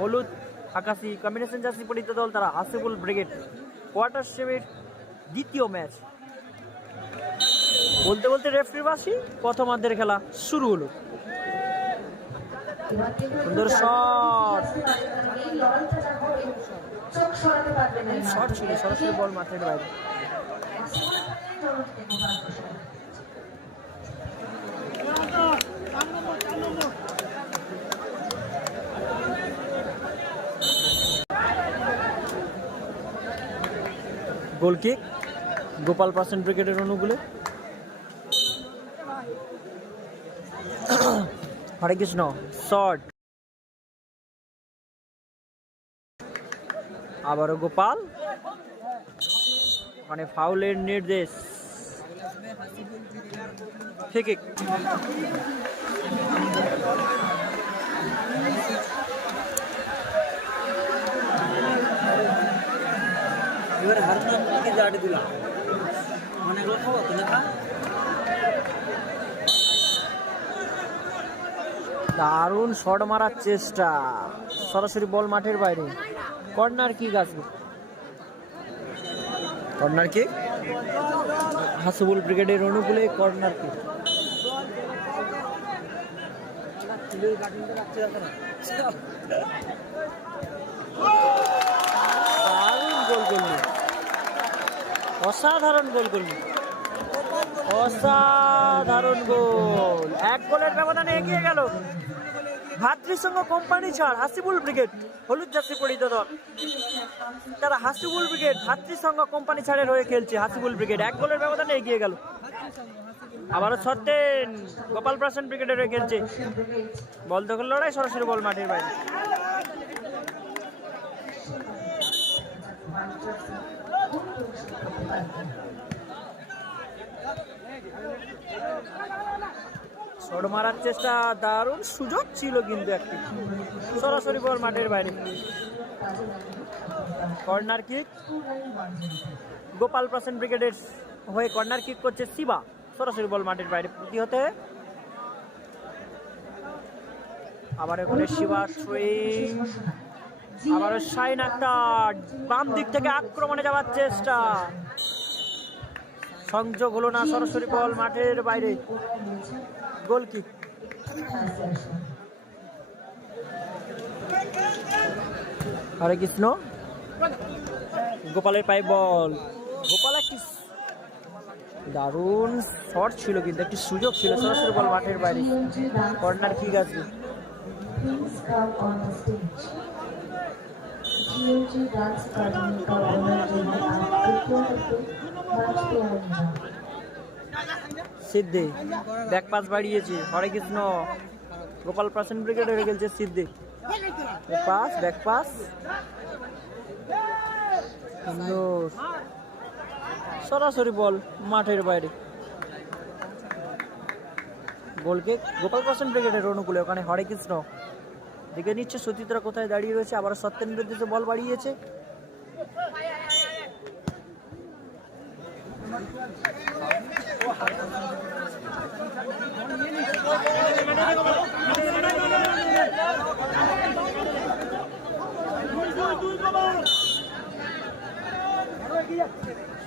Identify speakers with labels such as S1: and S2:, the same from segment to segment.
S1: হলুদ আকাশি combination jersey পরিচিত দল তারা হাসিবুল ব্রিগেড কোয়ার্টার সেমির দ্বিতীয় ম্যাচ বলতে বলতে রেফারি বাসি প্রথমার্ধের খেলা শুরু হলো। সুন্দর শট শট ছিল সরাসরি বল মাঠের বাইরে। গোল কিক গোপাল পার্সেন্ট ব্রিগেডের অনুকূলে। হরে কৃষ্ণ শট আবারও গোপাল। মানে ফাউলের নির্দেশ। ঠিক
S2: এবার হারুন দিলাম তো না
S1: দারুণ শট মারার চেষ্টা। সরাসরি বল মাঠের বাইরে। কর্নার কিক আসবে কর্নার কিক হাসিবুল ব্রিগেডের অনুকূলে কর্নার কিক দারুণ গোল করলি অসাধারণ গোল করলি অসাধারণ গোল। এক গোলের ব্যবধানে এগিয়ে গেল ভাতৃসংঘ কোম্পানি ছাড়, হাসিবুল ব্রিগেড, হলুদ জার্সি পরিহিত দল তারা হাসিবুল ব্রিগেড, ভাতৃসংঘ কোম্পানি ছাড়ের হয়ে খেলছে হাসিবুল ব্রিগেড। এক গোলের ব্যবধানে এগিয়ে গেল। আবারও সত্যেন গোপাল প্রাসেন ব্রিগেডের হয়ে খেলছে। বল দখল লড়াই, সরাসরি বল মাঠের বাইরে। শট মারার চেষ্টা দারুণ সুযোগ ছিল কিন্তু একটি। সরাসরি বল মাঠের বাইরে। Corner kick. গোপাল প্রাসেন ব্রিগেডের হয়ে কর্নার কিক করছে শিবা। সরাসরি বল মাঠের বাইরে। প্রতিহতে আবার এখানে শিবা থ্রোয়িং আবারও শাইন আক্তার। বাম দিক থেকে আক্রমণে যাওয়ার চেষ্টা। সংযোগ হলো না সরাসরি বল মাঠের বাইরে। Goal kick. হরে কৃষ্ণ। গোপালের পায়ে বল। গোপাল একটি দারুণ শট ছিল কিন্তু, একটি সুযোগ ছিল সরাসরি বল মাঠের বাইরে। কর্নার কিক আসবে
S3: ডান্স
S1: সিদ্ধি ব্যাক পাস বাড়িয়েছি। হরে কৃষ্ণ। গোপাল প্রাসন ব্রিগেড হয়ে গেছে সিদ্ধি। Pass back pass. সরাসরি বল মাঠের বাইরে। গোলকে গোপাল প্রাসন ব্রিগেডের অনুকূলে, ওখানে হরে কৃষ্ণ। দেখে নিচ্ছে সতীতরা কোথায় দাঁড়িয়ে রয়েছে, আবার সত্যেন বিরুদ্ধে বল বাড়িয়েছে।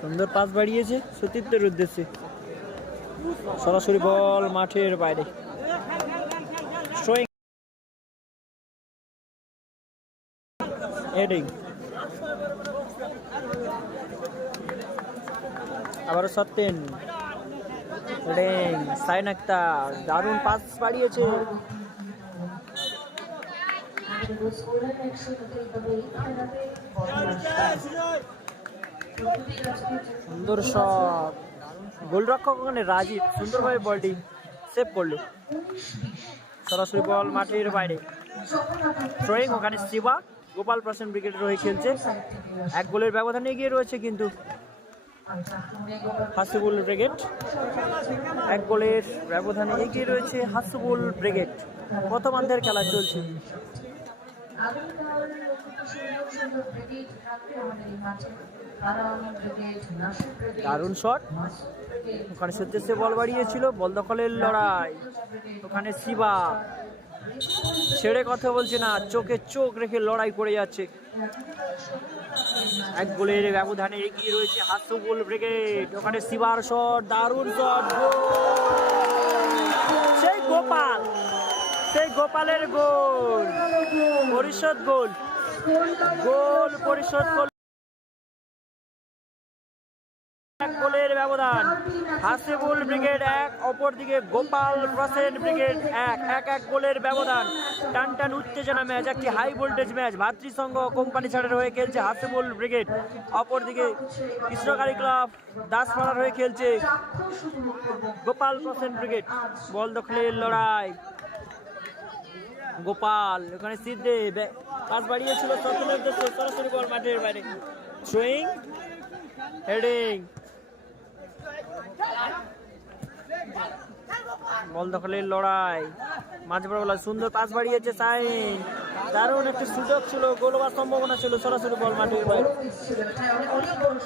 S1: সুন্দর পাস বাড়িয়েছে সতীর্থের উদ্দেশ্যে। সরাসরি বল মাঠের বাইরে। হেডিং আবারও সত্যেন হেডিং সাইন আক্তার দারুণ পাস বাড়িয়েছে। সুন্দর সব গোলরক্ষক ওখানে রাজীব, সুন্দরভাবে বলটি সেভ করল। সরাসরি বল মাটির বাইরে। ওখানে শিবা। গোপাল প্রাসেন ব্রিগেডের হয়ে খেলছে। এক গোলের ব্যবধানে এগিয়ে রয়েছে কিন্তু হাসিবুল ব্রিগেড। এক গোলের ব্যবধানে এগিয়ে রয়েছে হাসিবুল ব্রিগেড। প্রথমার্ধের খেলা চলছে। দারুণ শট। ওখানে সত্যি বল বাড়িয়েছিল। বল দখলের লড়াই। ওখানে শিবা। ছেড়ে কথা বলছে না, চোখে চোখ রেখে লড়াই করে যাচ্ছে। এক গোলের ব্যবধানে এগিয়ে রয়েছে হাস্যগোল ব্রিগেড, ওখানে শিবার শট, দারুণ শট সেই গোপাল, সেই গোপালের গোল, পরিশোধ গোল গোল পরিশোধ গোল হাসিবুল ব্রিগেড এক, অপরদিকে গোপাল প্রসেন ব্রিগেড এক এক এক গোলের ব্যবধান। টান টান উত্তেজনা ম্যাচ, একটি high voltage match. Bhratrisangha company ছাড়ের হয়ে খেলছে হাসিবুল ব্রিগেড। অপরদিকে কৃষ্ণকালী ক্লাব দাসপাড়ার হয়ে খেলছে গোপাল প্রসেন ব্রিগেড। বল দখলের লড়াই। গোপাল, ওখানে সিদ্ধে পাস বাড়িয়েছিল সরাসরি বল মাঠের বাইরে। থ্রোয়িং হেডিং বল দখলের লড়াই। মাঝ বলা সুন্দর পাস বাড়িয়েছে সাইন। দারুণ একটা সুযোগ ছিল গোল হওয়ার সম্ভাবনা ছিল, সরাসরি বল মাঠের বাইরে
S3: বড় বড়।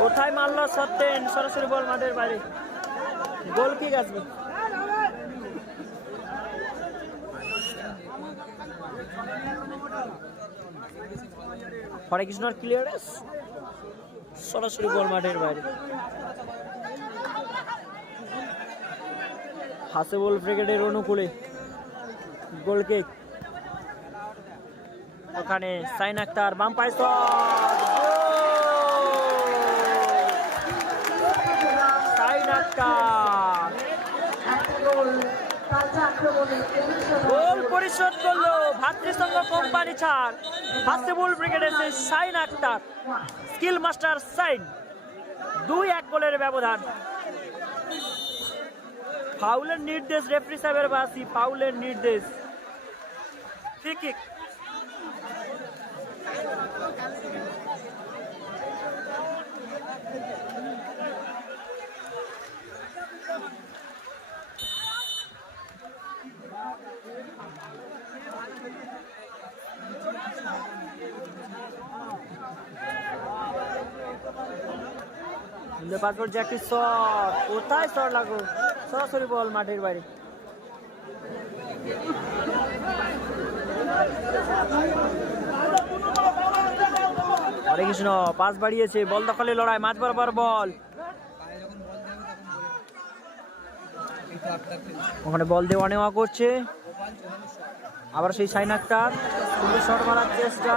S1: কোথায় মারলো সত্যেন? সরাসরি বল মাঠের বাইরে। গোল কি আসবে হরে কৃষ্ণর ক্লিয়ারেন্স সরাসরি বল মাঠের বাইরে। হাসেবল ব্রিগেডের অনুকূলে গোল কিক ওখানে সাইন আক্তার বাম পায় সাইন আক্তার
S3: একটা গোল পাল্টা আক্রমণে
S1: গোল পরিশোধ করল ভাতৃসংঘ কোম্পানি ছাড়। হাসিবুল ব্রিগেডের সেই sign Akhtar skill master sign দুই এক গোলের ব্যবধান। ফাউলের নির্দেশ রেফারি সাহেবের বাসি ফাউলের নির্দেশ। Free kick. পাস একটি শট কোথায় শট লাগো? সরাসরি বল মাঠের বাইরে। হরে কৃষ্ণ, পাস বাড়িয়েছে, বল দখলে লড়াই মাঝ বরাবর বল। ওখানে বল দেওয়া নেওয়া করছে। আবার সেই সাইন আক্তার শট মারার চেষ্টা।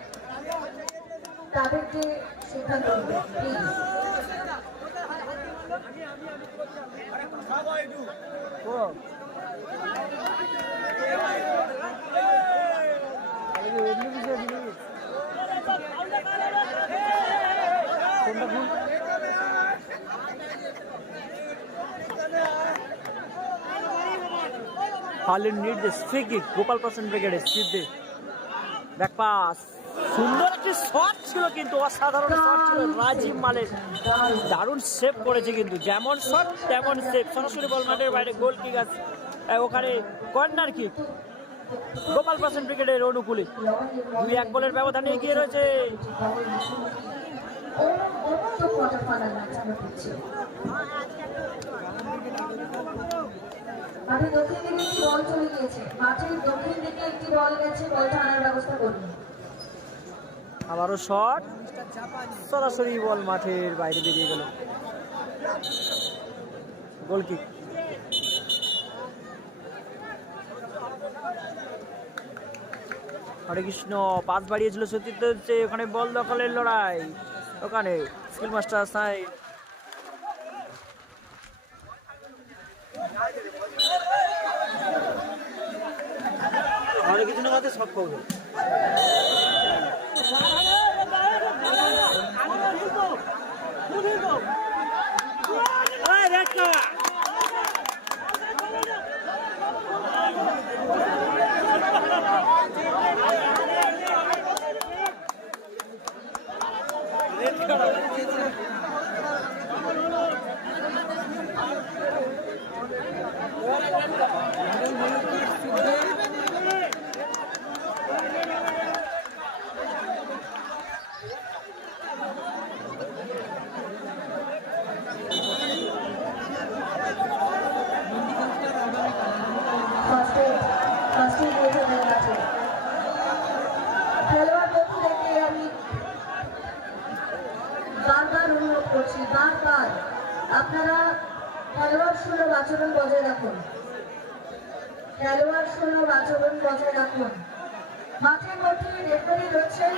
S3: তাদেরকে সিদ্ধান্ত নেবেন প্লিজ
S1: ফালের নির্দেশ ফ্রি কিক গোপাল পার্সেন্ট ব্রিগেডের সিদ্ধে ব্যাক পাস সুন্দর একটি শট ছিল কিন্তু, অসাধারণ শট ছিল। রাজীব মালের দারুণ সেভ করেছে কিন্তু। যেমন শট তেমন সেভ সরাসরি বল মাঠের বাইরে গোল কিক আছে। ওখানে কর্নার কিক গোপাল পার্সেন্ট ব্রিগেডের অনুকূলে। দুই, এক গোলের ব্যবধানে এগিয়ে রয়েছে।
S3: মাঠের দক্ষিণ দিকে একটি বল চলে গিয়েছে। মাঠের দক্ষিণ দিকে একটি বল গেছে। বলটা আনার ব্যবস্থা করুন।
S1: আবারও শট। সরাসরি বল মাঠের বাইরে বেরিয়ে গেল। হরে কৃষ্ণ, পাস বাড়িয়েছিল সতীর্থ হচ্ছে ওখানে বল দখলের লড়াই। ওখানে স্কিল মাস্টার সাই
S2: হরে কিছু না কাছে সব করব
S3: ফার্স্টে ফার্স্টে বোঝা হয়ে গেছে খেলোয়াড় বন্ধু দেখে আমি বারবার অনুরোধ করছি, বারবার আপনারা খেলোয়াড় সুলভ আচরণ বজায় রাখুন। খেলোয়াড় সুলভ আচরণ বজায় রাখুন। মাঠের মধ্যে রেফারি রয়েছেন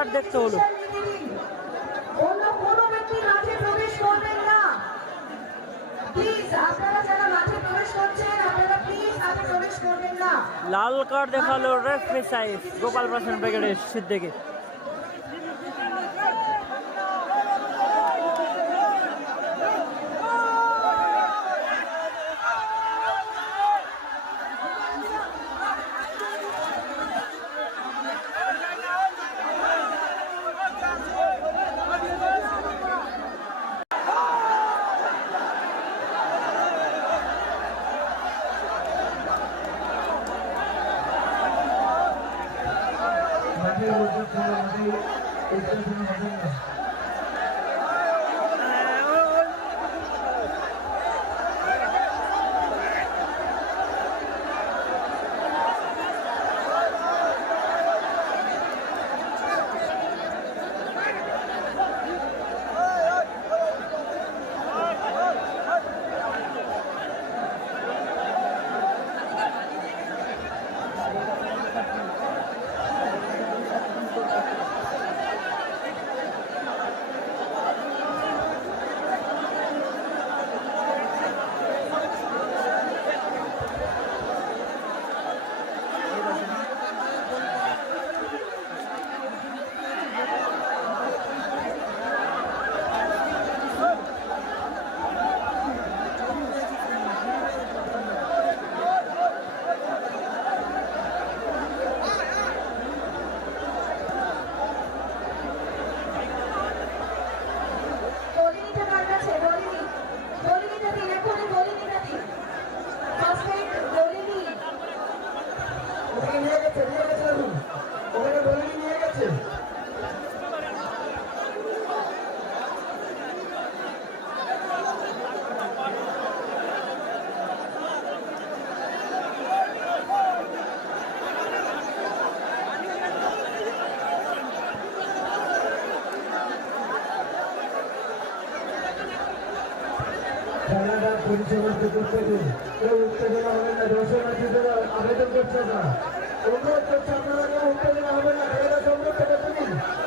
S1: প্রবেশ দেখতে হলো। লাল কার্ড দেখাল রেফ্রি সাইজ গোপাল প্রসাদ ব্রিগেডের সিদ্দিকে।
S4: করতে দিন কেউ উত্তেজনা হবে না দর্শনার্থীদের আবেদন করছে না অনুরোধ করছে আপনারা কেউ উত্তেজনা হবে না করতে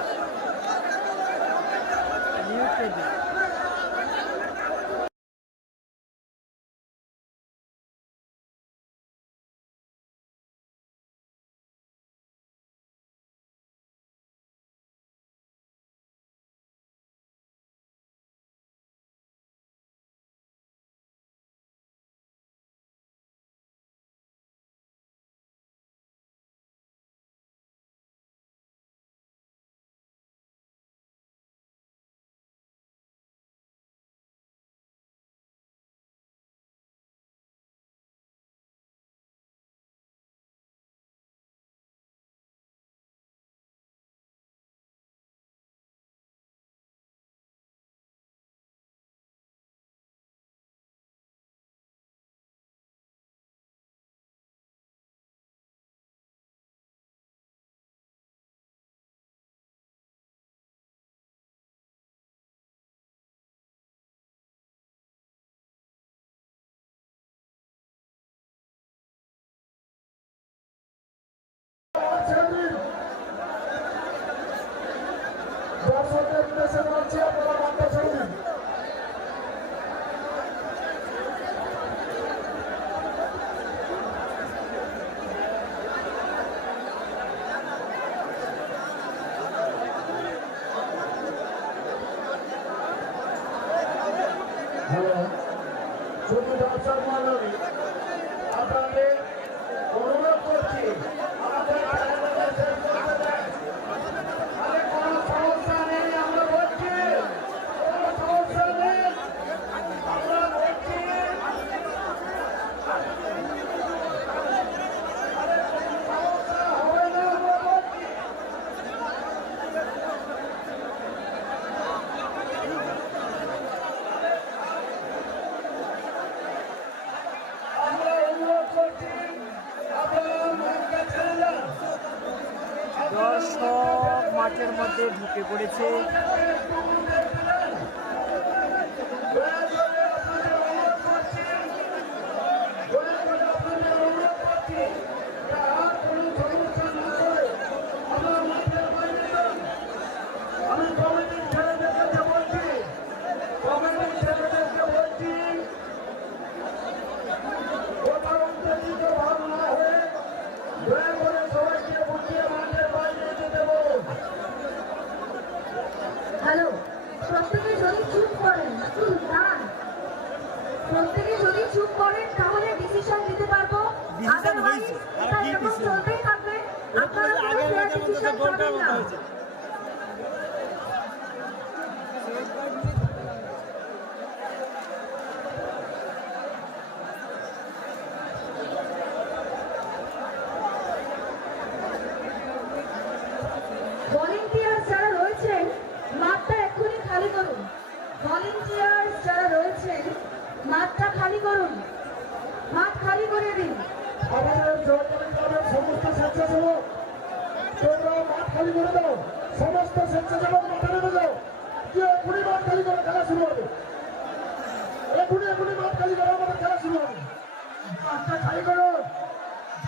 S4: আছে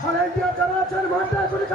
S4: আর এই যারা আছেন ঘন্টায় করে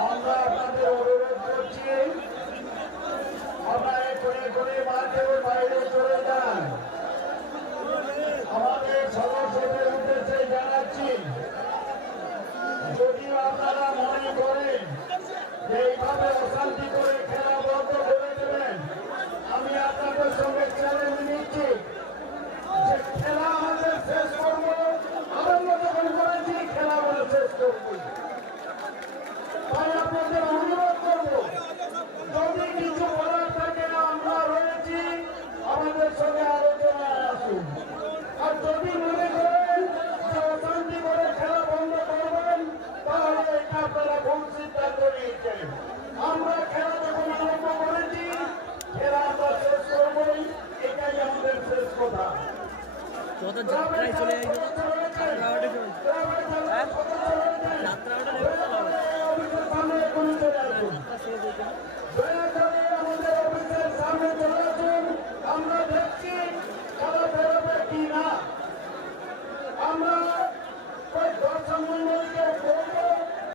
S4: আমরা আপনাদের অনুরোধ করছি বাইরে চলে যান। আমাদের সদস্যদের উদ্দেশ্যে জানাচ্ছি যদি আপনারা মনে করেন এইভাবে অশান্তি করে খেলা Gracias.